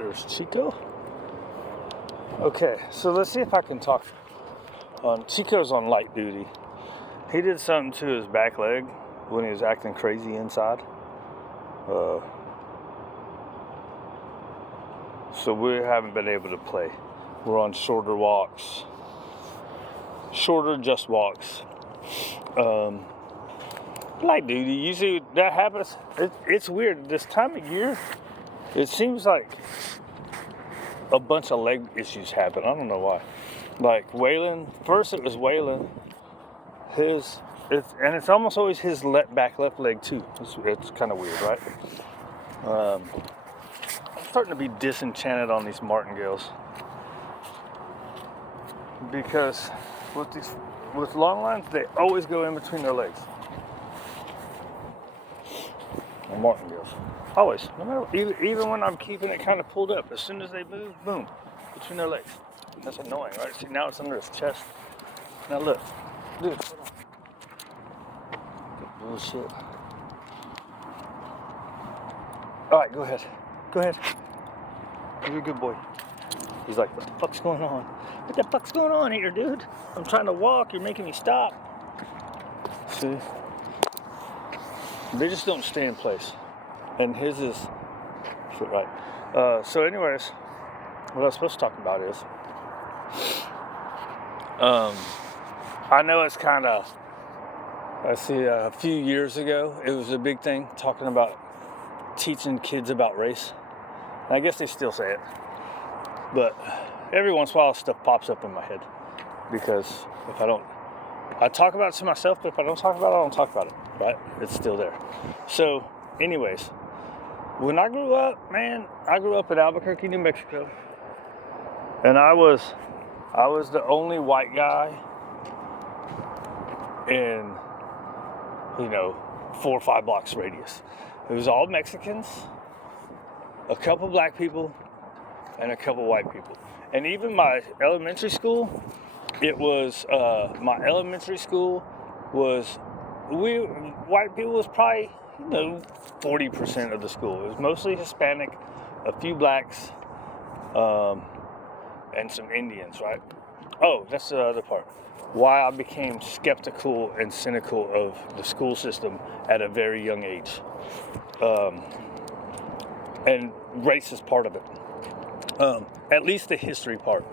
There's Chico. Okay, so let's see if I can talk. Chico's on light duty. He did something to his back leg when he was acting crazy inside. So we haven't been able to play. We're on shorter walks. Shorter just walks. Light duty, usually that happens. It's weird. This time of year, it seems like a bunch of leg issues happen. I don't know why. Like Waylon, first it was Waylon. And it's almost always his back left leg too. It's kind of weird, right? I'm starting to be disenchanted on these martingales because with long lines, they always go in between their legs. And martingales, always, no matter, even when I'm keeping it kind of pulled up, as soon as they move, boom, between their legs. That's annoying, right? See, now it's under his chest. Now look, dude, hold on. Good bullshit. All right, go ahead. Go ahead. You're a good boy. He's like, what the fuck's going on? What the fuck's going on here, dude? I'm trying to walk. You're making me stop. See? They just don't stay in place. And his is right. So anyways, what I was supposed to talk about is, I know it's kind of, I see a few years ago, it was a big thing talking about teaching kids about race. And I guess they still say it. But every once in a while stuff pops up in my head. Because if I talk about it to myself, but if I don't talk about it, I don't talk about it, right? It's still there. So, anyways, when I grew up, man, I grew up in Albuquerque, New Mexico. And I was the only white guy in, 4 or 5 blocks radius. It was all Mexicans, a couple black people, and a couple white people. And even my elementary school, white people was probably, 40% of the school. It was mostly Hispanic, a few blacks, and some Indians, right? Oh, that's the other part. Why I became skeptical and cynical of the school system at a very young age. And race is part of it. At least the history part,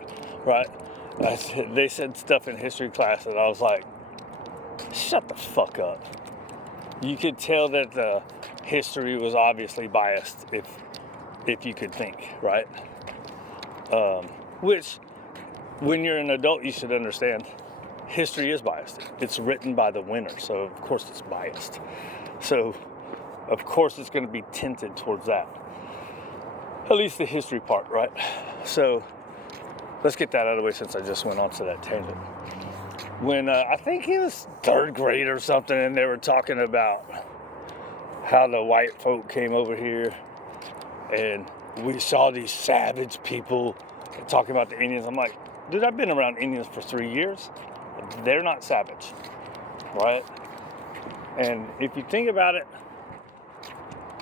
right? They said stuff in history class and I was like, shut the fuck up. You could tell that the history was obviously biased if you could think, right? Which, when you're an adult, you should understand. History is biased. It's written by the winner, so of course it's biased. So, of course it's going to be tinted towards that. At least the history part, right? So, let's get that out of the way since I just went on to that tangent. When I think it was 3rd grade or something, and they were talking about how the white folk came over here, and we saw these savage people talking about the Indians. I'm like, dude, I've been around Indians for 3 years. They're not savage, right? And if you think about it,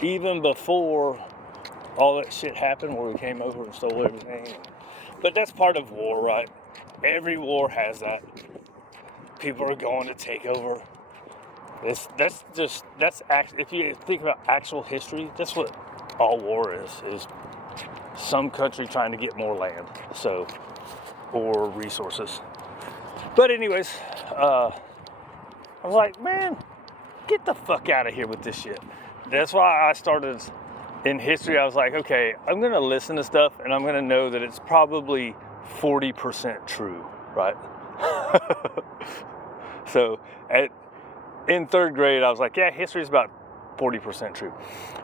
even before all that shit happened where we came over and stole everything, but that's part of war, right? Every war has that. People are going to take over. If you think about actual history, that's what all war is some country trying to get more land, or resources. But anyways, I was like, man, get the fuck out of here with this shit. That's why I started in history. I was like, okay, I'm going to listen to stuff and I'm going to know that it's probably 40% true, right? So in 3rd grade, I was like, yeah, history is about 40% true.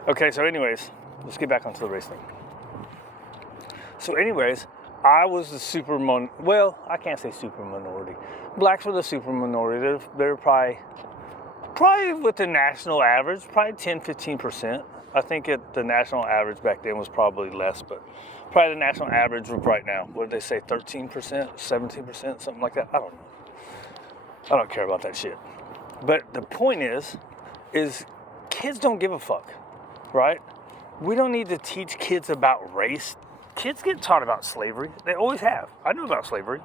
Okay, so anyways, let's get back onto the race thing. So anyways, I was the I can't say super minority. Blacks were the super minority. They're probably with the national average, probably 10-15%. I think the national average back then was probably less, but probably the national average right now, what did they say, 13%, 17%, something like that? I don't know. I don't care about that shit. But the point is kids don't give a fuck, right? We don't need to teach kids about race kids get taught about slavery. They always have. I knew about slavery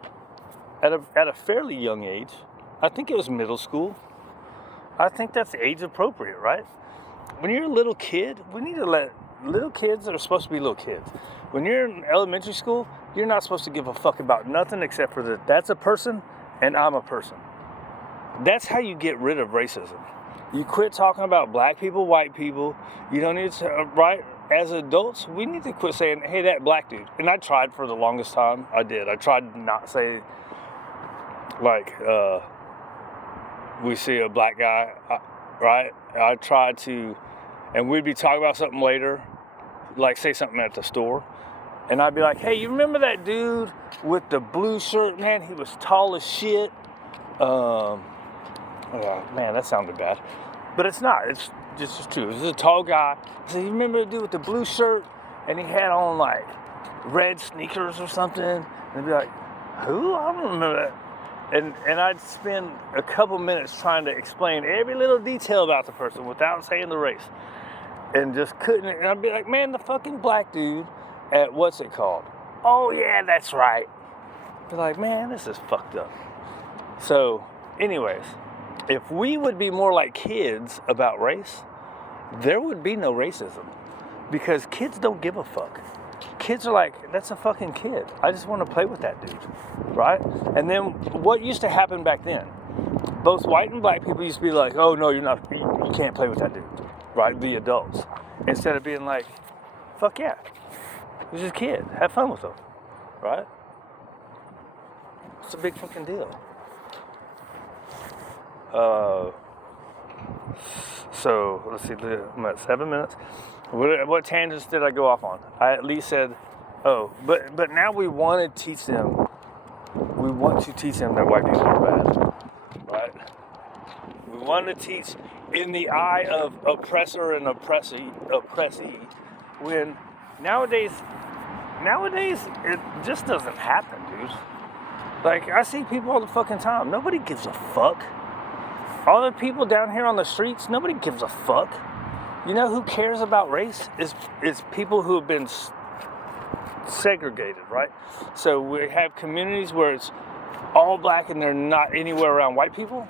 at a fairly young age. I think it was middle school. I think that's age appropriate, right? When you're a little kid, we need to let little kids are supposed to be little kids. When you're in elementary school, you're not supposed to give a fuck about nothing except for that that's a person and I'm a person. That's how you get rid of racism. You quit talking about black people, white people. You don't need to, right? As adults, we need to quit saying, hey, that black dude. And I tried for the longest time. I did. I tried to not say, like, we see a black guy, right? I tried to, and we'd be talking about something later, like say something at the store. And I'd be like, hey, you remember that dude with the blue shirt? Man, he was tall as shit. Man, that sounded bad. But it's not. It's just true. This is a tall guy. I said, you remember the dude with the blue shirt? And he had on like red sneakers or something. And they'd be like, who? I don't remember that. And I'd spend a couple minutes trying to explain every little detail about the person without saying the race. And just couldn't. And I'd be like, man, the fucking black dude at what's it called? Oh, yeah, that's right. Be like, man, this is fucked up. So, anyways, if we would be more like kids about race, there would be no racism. Because kids don't give a fuck. Kids are like, that's a fucking kid. I just want to play with that dude, right? And then what used to happen back then, both white and black people used to be like, oh, no, you can't play with that dude, right? The adults. Instead of being like, fuck yeah, he's just a kid. Have fun with him, right? It's a big fucking deal. So, let's see, I'm at 7 minutes. What tangents did I go off on? I at least said, but now we want to teach them that white people are bad, right? We want to teach in the eye of oppressor and oppressee, when nowadays it just doesn't happen, dude. Like, I see people all the fucking time. Nobody gives a fuck. All the people down here on the streets, nobody gives a fuck. You know who cares about race? Is people who have been segregated, right? So we have communities where it's all black and they're not anywhere around white people.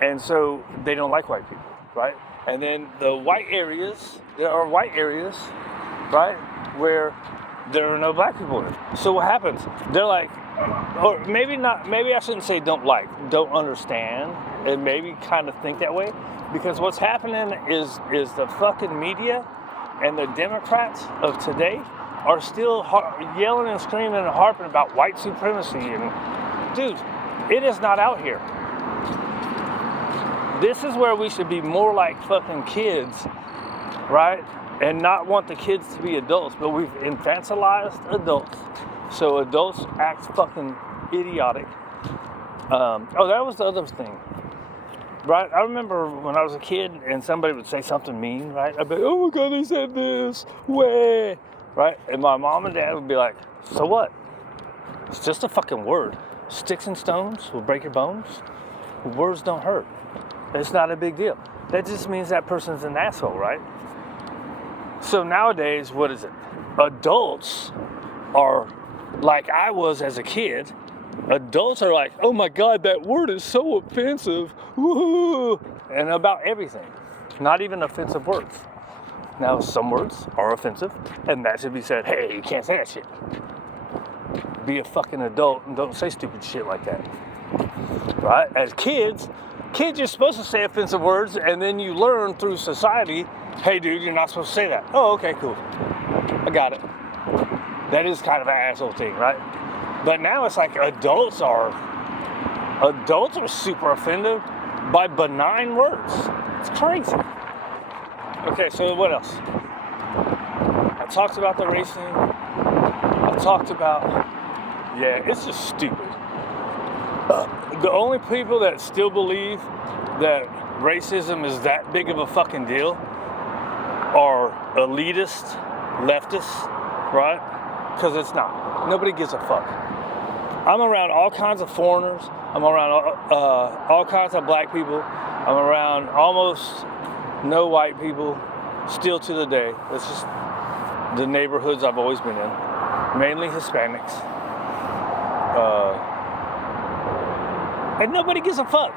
And so they don't like white people, right? And then the white areas, there are white areas, right, where there are no black people in. So what happens? They're like, or maybe not, maybe I shouldn't say don't understand, and maybe kind of think that way, because what's happening is the fucking media and the Democrats of today are still yelling and screaming and harping about white supremacy. And dude, it is not out here. This is where we should be more like fucking kids, right? And not want the kids to be adults, but we've infantilized adults. So adults act fucking idiotic. That was the other thing, right? I remember when I was a kid and somebody would say something mean, right? I'd be like, oh my God, they said this, way, right? And my mom and dad would be like, so what? It's just a fucking word. Sticks and stones will break your bones. Words don't hurt. It's not a big deal. That just means that person's an asshole, right? So nowadays, what is it? Adults are like I was as a kid. Adults are like, oh my God, that word is so offensive. Woo! And about everything. Not even offensive words. Now, some words are offensive, and that should be said, hey, you can't say that shit. Be a fucking adult and don't say stupid shit like that. Right? As kids, you're supposed to say offensive words, and then you learn through society, hey, dude, you're not supposed to say that. Oh, okay, cool. I got it. That is kind of an asshole thing, right? But now it's like adults are super offended by benign words. It's crazy. Okay, so what else? I talked about the racing. I talked about, it's just stupid. The only people that still believe that racism is that big of a fucking deal are elitist leftists, right? Because it's not. Nobody gives a fuck. I'm around all kinds of foreigners. I'm around all kinds of black people. I'm around almost no white people, still to the day. It's just, the neighborhoods I've always been in, mainly Hispanics. And nobody gives a fuck.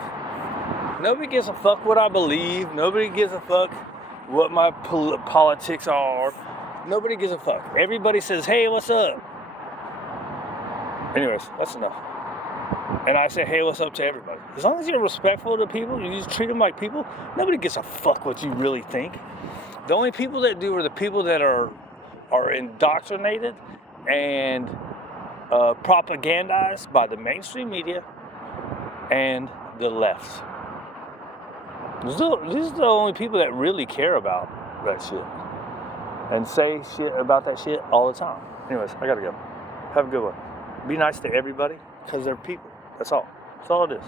Nobody gives a fuck what I believe. Nobody gives a fuck what my politics are. Nobody gives a fuck. Everybody says, hey, what's up? Anyways, that's enough. And I say, hey, what's up to everybody. As long as you're respectful to people, you just treat them like people, nobody gives a fuck what you really think. The only people that do are the people that are indoctrinated and propagandized by the mainstream media and the left. These are the only people that really care about that shit and say shit about that shit all the time. Anyways, I gotta go. Have a good one. Be nice to everybody because they're people. That's all. That's all it is.